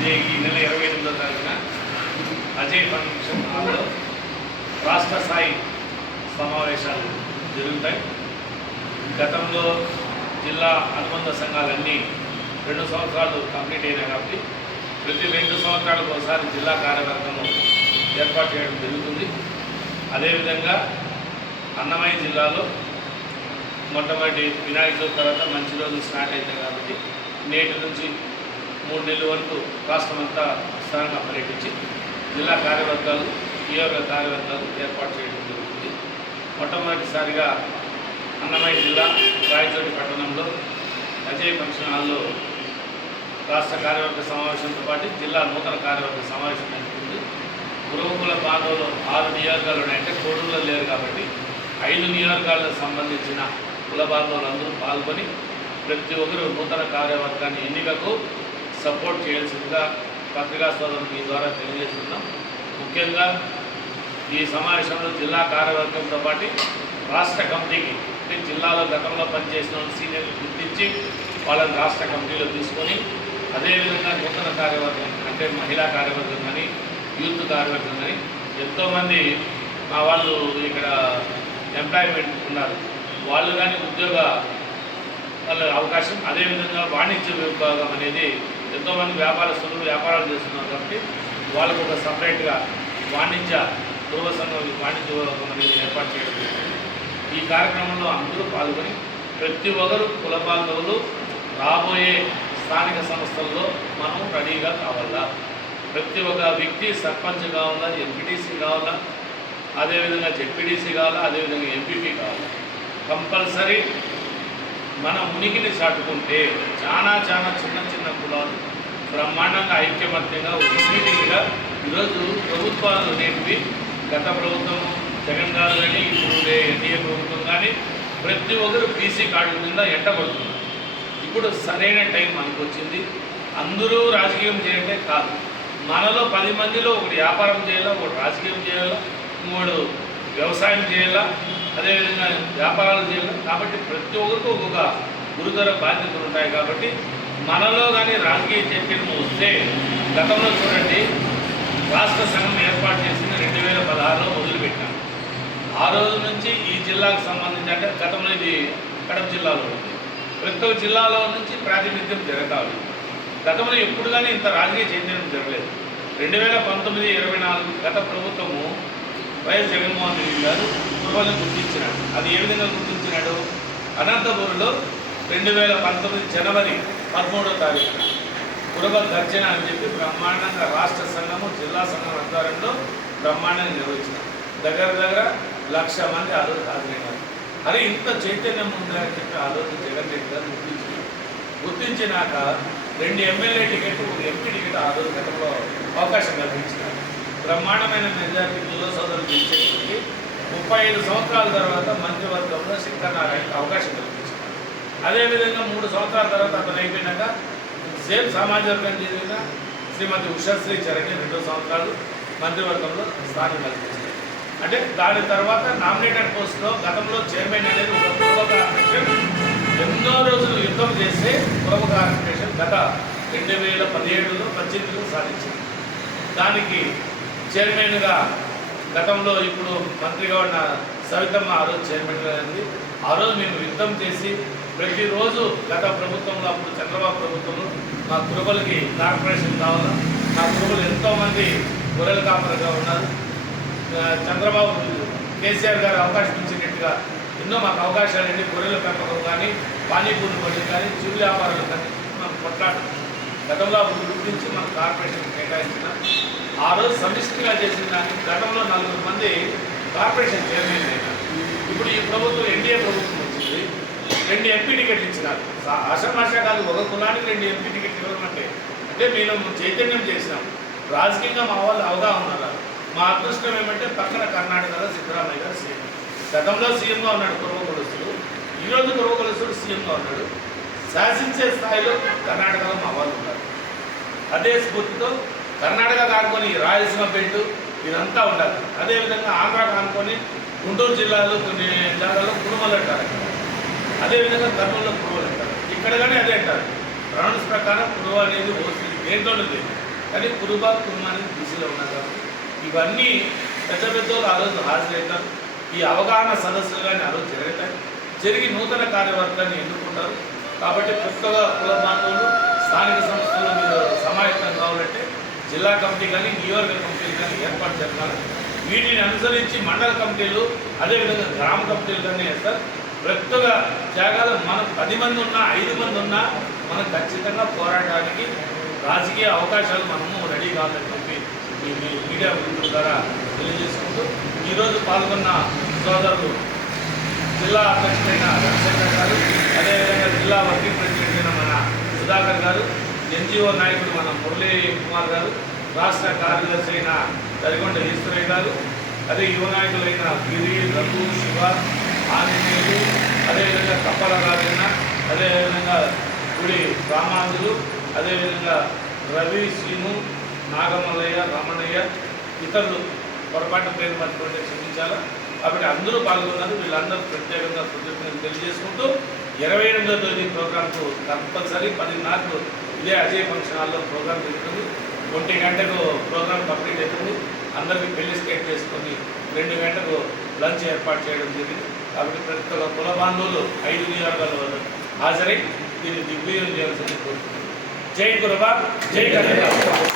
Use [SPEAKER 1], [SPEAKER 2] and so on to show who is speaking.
[SPEAKER 1] ఇది ఈ నెల ఇరవై ఎనిమిదో తారీఖున అజయ్ ఫంక్షన్ హాల్లో రాష్ట్ర స్థాయి సమావేశాలు జరుగుతాయి. గతంలో జిల్లా అనుబంధ సంఘాలన్నీ రెండు సంవత్సరాలు కంప్లీట్ అయినాయి కాబట్టి ప్రతి రెండు సంవత్సరాలకు ఒకసారి జిల్లా కార్యవర్గము ఏర్పాటు చేయడం జరుగుతుంది. అదేవిధంగా అన్నమయ్య జిల్లాలో మొట్టమొదటి వినాయక చవితి తర్వాత మంచి రోజులు స్టార్ట్ అవుతాయి కాబట్టి నేటి నుంచి మూడు నెలల వరకు రాష్ట్రమంతా స్థానంగా పర్యటించి జిల్లా కార్యవర్గాలు నియోజక కార్యవర్గాలు ఏర్పాటు చేయడం జరుగుతుంది. మొట్టమొదటిసారిగా అన్నమయ్య జిల్లా రాయచోటి పట్టణంలో అజయ్ ఫంక్షన్ హాల్లో రాష్ట్ర కార్యవర్గ సమావేశంతో పాటు జిల్లా నూతన కార్యవర్గ సమావేశం జరుగుతుంది. గురువుకుల బాధలో ఆరు నియోజకాలు ఉన్నాయి అంటే కోడూరులో లేరు కాబట్టి ఐదు నియోజకాలకు సంబంధించిన కుల బాంధవులందరూ పాల్గొని ప్రతి ఒక్కరు నూతన కార్యవర్గాన్ని ఎన్నికకు సపోర్ట్ చేయాల్సిందిగా పత్రికా సోదరులు మీ ద్వారా తెలియజేస్తున్నాం. ముఖ్యంగా ఈ సమావేశంలో జిల్లా కార్యవర్గంతో పాటు రాష్ట్ర కమిటీకి అంటే జిల్లాలో గతంలో పనిచేసిన వాళ్ళు సీనియర్లు గుర్తించి వాళ్ళని రాష్ట్ర కమిటీలో తీసుకొని అదేవిధంగా నూతన కార్యవర్గం అంటే మహిళా కార్యవర్గం కానీ యూత్ కార్యవర్గం కానీ ఎంతోమంది మా వాళ్ళు ఇక్కడ ఎంప్లాయ్మెంట్ ఉన్నారు. వాళ్ళు కానీ ఉద్యోగ వాళ్ళ అవకాశం అదేవిధంగా వాణిజ్య విభాగం అనేది ఎంతోమంది వ్యాపారస్తులు వ్యాపారాలు చేస్తున్నారు కాబట్టి వాళ్ళకు ఒక సపరేట్గా వాణిజ్య దూర సంఘం వాణిజ్య విభాగం అనేది ఏర్పాటు చేయడం ఈ కార్యక్రమంలో అందరూ పాల్గొని ప్రతి ఒక్కరు కుల బాంధవులు రాబోయే స్థానిక సంస్థల్లో మనం రెడీగా కావాలా? ప్రతి ఒక్క వ్యక్తి సర్పంచ్ కావాలా ఎంపీటీసీ కావాలా? అదేవిధంగా జెడ్పీటీసీ కావాలా? అదేవిధంగా ఎంపీపీ కావాలా? కంపల్సరీ మన ఉనికిని చాటుకుంటే చాలా చాలా చిన్న చిన్న కులాలు బ్రహ్మాండంగా ఐక్యమత్యంగా ఉమ్మడిగా ఈరోజు ప్రభుత్వాలు అనేటివి గత ప్రభుత్వం జగన్ గారు కానీ ఇప్పుడు ఎన్డీఏ ప్రభుత్వం కానీ ప్రతి ఒక్కరు బీసీ కార్డు కింద ఎండబడుతున్నారు ఇప్పుడు సరైన టైం మనకు వచ్చింది అందరూ రాజకీయం చేయంటే కాదు. మనలో పది మందిలో ఒకటి వ్యాపారం చేయాలా ఒకటి రాజకీయం చేయాలా ఇంకోడు వ్యవసాయం చేయాలా అదేవిధంగా వ్యాపారాలు చేయడం. కాబట్టి ప్రతి ఒక్కరికి ఒక్కొక్క గురుతర బాధ్యతలు ఉంటాయి కాబట్టి మనలో కానీ రాజకీయ చైతన్యం వస్తే గతంలో చూడండి రాష్ట్ర సంఘం ఏర్పాటు చేసింది రెండు వేల పదహారులో మొదలుపెట్టాం ఆ రోజు నుంచి ఈ జిల్లాకు సంబంధించి అంటే గతంలో ఇది కడప జిల్లాలో ఉంది. ప్రతి ఒక్క జిల్లాలో నుంచి ప్రాతినిధ్యం జరగాలి. గతంలో ఎప్పుడు కానీ ఇంత రాజకీయ చైతన్యం జరగలేదు. రెండు వేల పంతొమ్మిది ఇరవై నాలుగు గత ప్రభుత్వము వైఎస్ జగన్మోహన్ రెడ్డి గారు కుర్రలను గుర్తించినాడు. అది ఏ విధంగా గుర్తించినాడు? అనంతపురంలో రెండు వేల పంతొమ్మిది జనవరి పదమూడో తారీఖున కురవ గర్జన అని చెప్పి బ్రహ్మాండంగా రాష్ట్ర సంఘము జిల్లా సంఘం ఆధ్వర్యంలో బ్రహ్మాండంగా నిర్వహించినారు. దగ్గర దగ్గర లక్ష మంది ఆ రోజు హాజరైనారు. అరే ఇంత చైతన్యం ఉందా అని చెప్పి ఆ రోజు జగన్ రెడ్డి గారు గుర్తించినారు. గుర్తించినాక రెండు ఎమ్మెల్యే టికెట్ ఒక ఎంపీ టికెట్ ఆ రోజు గతంలో అవకాశం కల్పించినారు. బ్రహ్మాండమైన మెజార్టీలో సోదరులు గెలిచేందుకు ముప్పై ఐదు సంవత్సరాల తర్వాత మంత్రివర్గంలో శంకర్ అవకాశం కల్పించారు. అదేవిధంగా మూడు సంవత్సరాల తర్వాత అతను అయిపోయినాక సేమ్ సమాజవర్గం చెందిన శ్రీమతి ఉషశ్రీ చరణి రెండు సంవత్సరాలు మంత్రివర్గంలో స్థానం కల్పించారు. అంటే దాని తర్వాత నామినేటెడ్ పోస్ట్లో గతంలో చైర్మన్ అనేది ఒక పూర్వ కార్పొరేషన్ ఎన్నో రోజులు యుద్ధం చేస్తే పూర్వ కార్పొరేషన్ గత రెండు వేల పదిహేడులో పద్దెనిమిదిలో సాధించింది. దానికి చైర్మన్గా గతంలో ఇప్పుడు మంత్రిగా ఉన్న సవితమ్మ ఆ రోజు చైర్మన్గా ఉంది ఆ రోజు మేము యుద్ధం చేసి ప్రతిరోజు గత ప్రభుత్వంలో అప్పుడు చంద్రబాబు ప్రభుత్వంలో మా కురుబలకి కార్పొరేషన్ కావాలా? మా కురుబలు ఎంతోమంది గొర్రెల కాపరగా ఉన్నారు. చంద్రబాబు కేసీఆర్ గారు అవకాశం ఇచ్చినట్టుగా ఎన్నో మాకు అవకాశాలు అండి. గొర్రెల పెంపకం కానీ పానీపూరి పనులు కానీ చిరు వ్యాపారాలు కానీ మనం కొట్లాడు గతంలో అప్పుడు గుర్తించి మాకు కార్పొరేషన్ కేటాయించిన ఆ రోజు సమిష్టిగా చేసిన దానికి గతంలో నలుగురు మంది కార్పొరేషన్ చైర్మన్ అయినారు ఇప్పుడు ఈ ప్రభుత్వం ఎన్డీఏ ప్రభుత్వం వచ్చింది. రెండు ఎంపీ టికెట్లు ఇచ్చినారు. సా- కాదు ఒక కులానికి రెండు ఎంపీ టికెట్లు ఇవ్వమంటే. అంటే మేము చైతన్యం చేసినాం. రాజకీయంగా మా వాళ్ళు అవగాహన ఉన్నారు. మా అదృష్టం ఏమంటే పక్కన కర్ణాటకలో సిద్ధరామయ్య గారు సీఎం. గతంలో సీఎంగా ఉన్నాడు కుర్వకొలుసులు ఈరోజు కుర్వకొలుసుడు సీఎంగా ఉన్నాడు. శాసించే స్థాయిలో కర్ణాటకలో మా వాళ్ళు ఉన్నారు. అదే స్ఫూర్తితో కర్ణాటక దానుకొని రాయలసీమ బెల్ట్ ఇదంతా ఉండాలి. అదేవిధంగా ఆంధ్రాకు ఆనుకొని గుంటూరు జిల్లాలో కొన్ని జాగాల్లో కుడుమలు అంటారు. అదేవిధంగా కర్నూలులో కుడుమలు అంటారు. ఇక్కడ కానీ అదే అంటారు. రౌండ్స్ ప్రకారం కుడువ అనేది ఓసీ దేంట్లో లేదు. కానీ కురుబ కుర్మ అనేది బీసీలో ఉన్నారు కాబట్టి ఇవన్నీ పెద్ద పెద్దోళ్ళు ఆ రోజు హాజరవుతారు. ఈ అవగాహన సదస్సులు కానీ ఆ రోజు జరుగుతాయి. జరిగి నూతన కార్యవర్గాన్ని ఎన్నుకుంటారు. కాబట్టి కొత్తగా కుల బాంధవులు స్థానిక సంస్థలు మీరు సమాయత్తం కావాలంటే జిల్లా కమిటీ కానీ నియోజక కమిటీలు కానీ ఏర్పాటు చేస్తారు. వీటిని అనుసరించి మండల కమిటీలు అదేవిధంగా గ్రామ కమిటీలు కానీ వేస్తారు. ప్రస్తుత త్యాగాలు మనం పది మంది ఉన్నా ఐదు మంది ఉన్నా మనం ఖచ్చితంగా పోరాటానికి రాజకీయ అవకాశాలు మనము రెడీ కావాలని చెప్పి ఈ మీ మీడియా బృందం ద్వారా తెలియజేసుకుంటూ ఈరోజు పాల్గొన్న సోదరులు జిల్లా అధ్యక్షుడైన రవిశంకర్ గారు అదేవిధంగా జిల్లా వర్కింగ్ ప్రెసిడెంట్ అయిన మన సుధాకర్ గారు ఎన్జిఓ నాయకుడు మన మురళీ కుమార్ గారు రాష్ట్ర కార్యదర్శి అయిన దరిగొండ ఈశ్వరయ్య గారు అదే యువ నాయకులైన గిరి రఘు శివ ఆంజనేయులు అదేవిధంగా కప్పల రాజన్న అదేవిధంగా గుడి రామాంజులు అదేవిధంగా రవి శ్రీను నాగమలయ్య రమణయ్య ఇతరులు పొరపాటు పేరు మర్చిపోతే క్షమించాలా? కాబట్టి అందరూ పాల్గొన్నారు. వీళ్ళందరూ ప్రత్యేకంగా కృతజ్ఞతలు తెలియజేసుకుంటూ ఇరవై ఎనిమిదో తేదీ ప్రోగ్రాంకు పది నాట్లు ఇదే అజయ్ ఫంక్షన్ హాల్లో ప్రోగ్రాం జరుగుతుంది. ఒంటి గంటకు ప్రోగ్రాం కంప్లీట్ అవుతుంది. అందరికీ పెళ్ళి స్కేట్ చేసుకొని రెండు గంటకు లంచ్ ఏర్పాటు చేయడం జరిగింది. కాబట్టి ప్రతి ఒక్క కుల బాంధవులు ఐదు నియోజకవర్గాల వారు హాజరై దీన్ని దిగ్విజయం చేయాల్సింది కోరుతున్నాను. జై గురబా జై కన్నడ